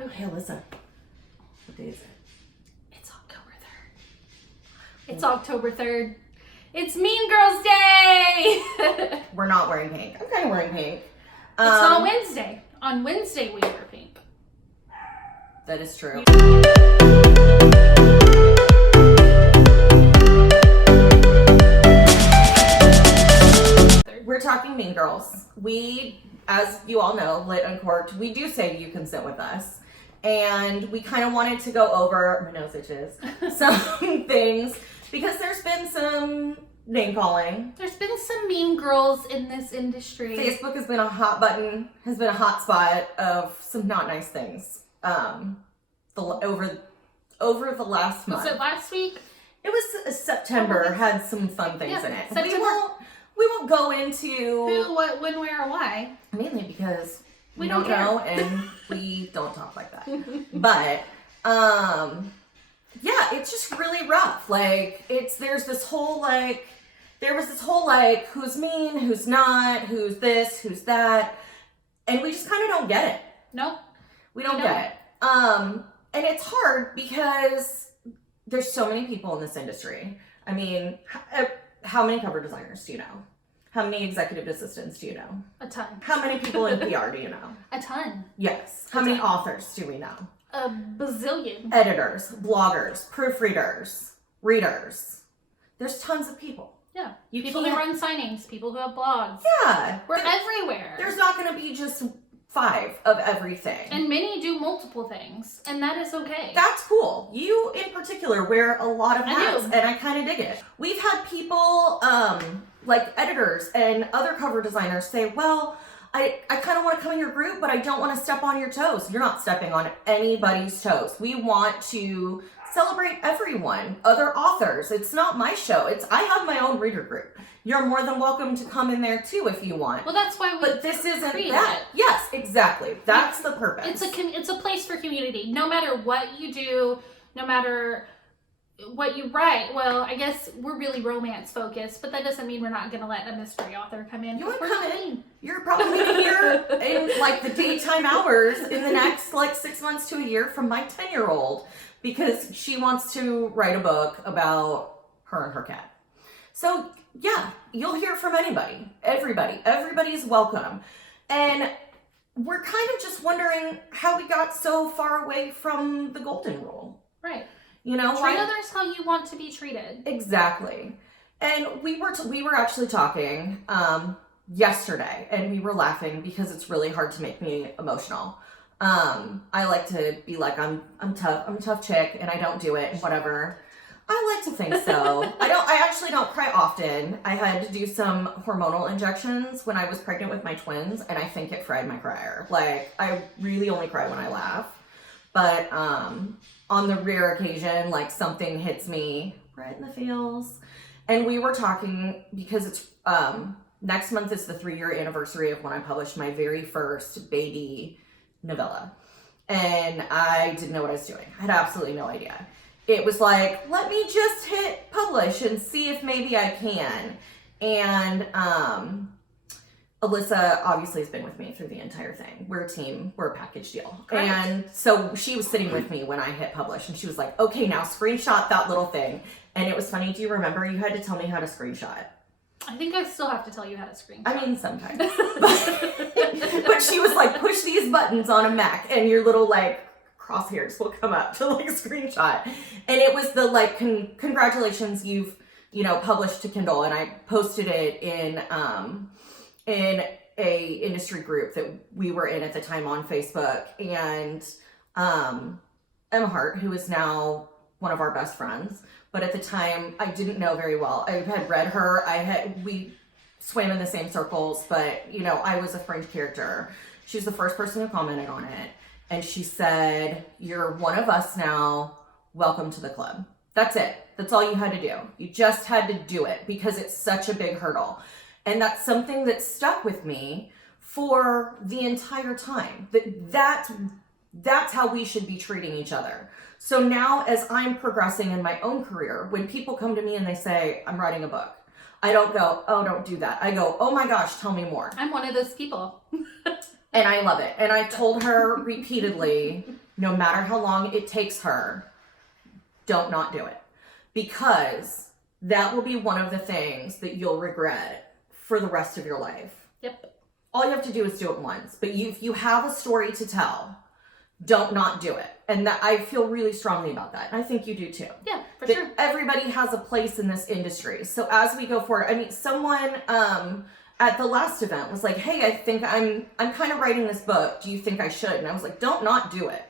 Okay, Alyssa. What day is it? It's October 3rd. It's October 3rd. It's Mean Girls Day! We're not wearing pink. I'm kind of wearing pink. It's on Wednesday. On Wednesday we wear pink. That is true. We're talking Mean Girls. We, as you all know, Lit Uncorked, we do say you can sit with us. And we kind of wanted to go over, my nose itches, some things, because there's been some name calling. There's been some mean girls in this industry. Facebook has been a hot button, has been a hot spot of some not nice things over the last month. Was it last week? It was September, had some fun things in it. September. We won't go into Who, what, when, where, or why. mainly because we don't don't care. know and we don't talk like that. But yeah, it's just really rough. Like there was this whole who's mean, who's not, who's this, who's that, and we just kind of don't get it. Nope. We don't get it. And it's hard because there's so many people in this industry. I mean, how many cover designers do you know? How many executive assistants do you know? A ton. How many people in PR do you know? A ton. Yes. How many authors do we know? A bazillion. Editors, bloggers, proofreaders, readers. There's tons of people. Yeah. You People who run signings, people who have blogs. Yeah. We're everywhere. There's not going to be just 5 of everything. And many do multiple things, and that is okay. That's cool. You in particular wear a lot of hats, and I kind of dig it. We've had people, like editors and other cover designers say, well, I kind of want to come in your group, but I don't want to step on your toes. You're not stepping on anybody's toes. We want to celebrate everyone, other authors. It's not my show. I have my own reader group. You're more than welcome to come in there too if you want. Well, that's why we. But this isn't created that. it. Yes, exactly. That's the purpose. It's a place for community. No matter what you do, no matter what you write. Well, I guess we're really romance focused, but that doesn't mean we're not going to let a mystery author come in. You would We're come not in. mean. You're probably here in like the daytime hours in the next like 6 months to a year from my 10-year-old because she wants to write a book about her and her cat. So yeah, you'll hear from anybody, everybody. Everybody's welcome. And we're kind of just wondering how we got so far away from the golden rule. Right. You know, treat others how you want to be treated. Exactly. And we were actually talking yesterday, and we were laughing because it's really hard to make me emotional. I like to be like I'm tough. I'm a tough chick, and I don't do it. Whatever. I like to think so. I actually don't cry often. I had to do some hormonal injections when I was pregnant with my twins, and I think it fried my crier. Like I really only cry when I laugh. But on the rare occasion, like something hits me right in the feels. And we were talking because it's next month is the 3-year anniversary of when I published my very first baby novella. And I didn't know what I was doing. I had absolutely no idea. It was like, let me just hit publish and see if maybe I can. And Alyssa obviously has been with me through the entire thing. We're a team. We're a package deal. Correct. And so she was sitting with me when I hit publish, and she was like, okay, now screenshot that little thing. And it was funny. Do you remember you had to tell me how to screenshot? I think I still have to tell you how to screenshot. I mean, sometimes. But she was like, push these buttons on a Mac, and your little like crosshairs will come up to like screenshot. And it was the like, congratulations, you've, published to Kindle. And I posted it in a industry group that we were in at the time on Facebook. And Emma Hart, who is now one of our best friends, but at the time I didn't know very well. I had read her. We swam in the same circles, but I was a fringe character. She was the first person who commented on it. And she said, you're one of us now. Welcome to the club. That's it. That's all you had to do. You just had to do it because it's such a big hurdle. And that's something that stuck with me for the entire time. That's how we should be treating each other. So now as I'm progressing in my own career, when people come to me and they say, I'm writing a book, I don't go, oh, don't do that. I go, oh my gosh, tell me more. I'm one of those people. And I love it. And I told her repeatedly, no matter how long it takes her, don't not do it. Because that will be one of the things that you'll regret for the rest of your life. Yep. All you have to do is do it once. But if you have a story to tell, don't not do it. And that I feel really strongly about that. And I think you do too. Yeah, for That sure. everybody has a place in this industry. So as we go forward, I mean, someone at the last event was like, hey, I think I'm kind of writing this book. Do you think I should? And I was like, don't not do it.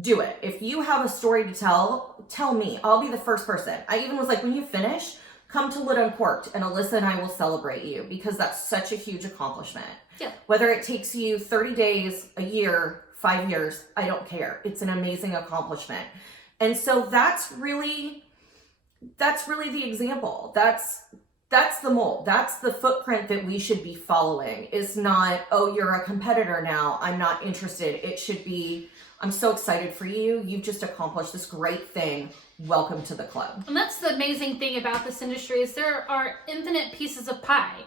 Do it. If you have a story to tell me. I'll be the first person. I even was like, when you finish, come to Lit Uncorked and Alyssa and I will celebrate you, because that's such a huge accomplishment. Yeah. Whether it takes you 30 days, a year, 5 years, I don't care. It's an amazing accomplishment. And so that's really the example. That's the mold. That's the footprint that we should be following. Is not, oh, you're a competitor now, I'm not interested. It should be, I'm so excited for you. You've just accomplished this great thing. Welcome to the club. And that's the amazing thing about this industry is there are infinite pieces of pie.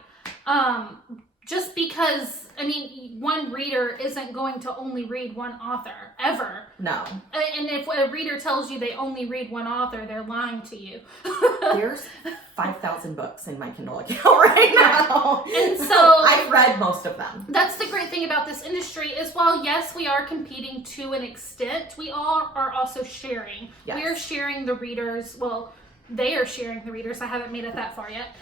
Just because, I mean, one reader isn't going to only read one author, ever. No. And if a reader tells you they only read one author, they're lying to you. There's 5,000 books in my Kindle account right now. And so I've read most of them. that's the great thing about this industry is while yes, we are competing to an extent, we all are also sharing. Yes. We are sharing the readers. Well, they are sharing the readers. I haven't made it that far yet.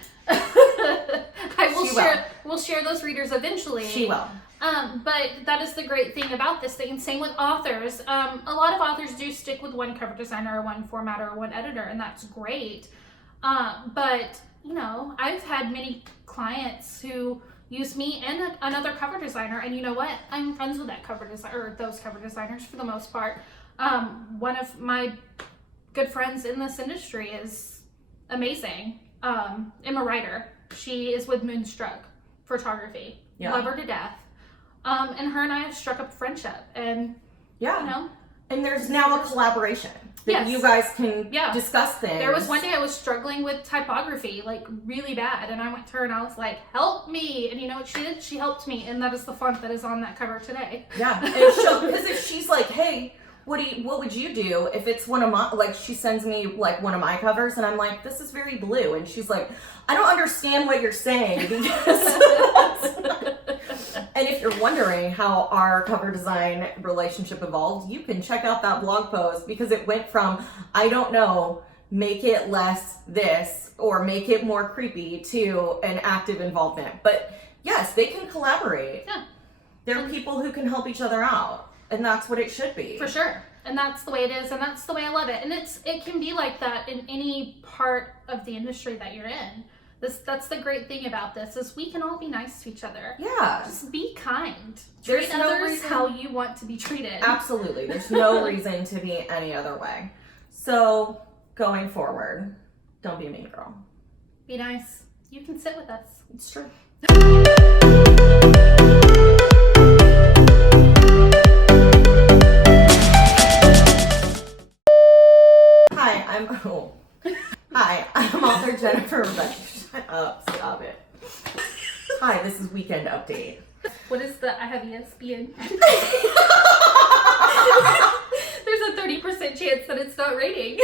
We'll share those readers eventually. She will. But that is the great thing about this thing. Same with authors. A lot of authors do stick with one cover designer or one formatter or one editor, and that's great. But, you know, I've had many clients who use me and another cover designer, and you know what? I'm friends with that cover designer, or those cover designers for the most part. One of my good friends in this industry is amazing. Emma Ryder. She is with Moonstruck Photography. Yeah. Love her to death. And her and I have struck up a friendship, and Yeah. you know, And there's now a collaboration that Yes. you guys can Yeah. discuss things. there was one day I was struggling with typography, like really bad, and I went to her and I was like, "Help me!" And you know what she did? She helped me, and that is the font that is on that cover today. Yeah. Because if she's like, hey, what would you do if it's one of my, like, she sends me like one of my covers and I'm like, this is very blue, and she's like, I don't understand what you're saying, because and if you're wondering how our cover design relationship evolved, you can check out that blog post, because it went from, I don't know, make it less this or make it more creepy, to an active involvement. But yes, they can collaborate. Yeah. There are people who can help each other out. And that's what it should be. For sure. And that's the way it is, and that's the way I love it. And it can be like that in any part of the industry that you're in. That's the great thing about this, is we can all be nice to each other. Yeah. Just be kind. There's Treat no others reason- how you want to be treated. Absolutely. There's no reason to be any other way. So, going forward, don't be a mean girl. Be nice. You can sit with us. It's true. Hi, I'm author Jennifer Rebecca. Shut up, stop it. Hi, this is Weekend Update. What is the I have ESPN? There's a 30% chance that it's not raining.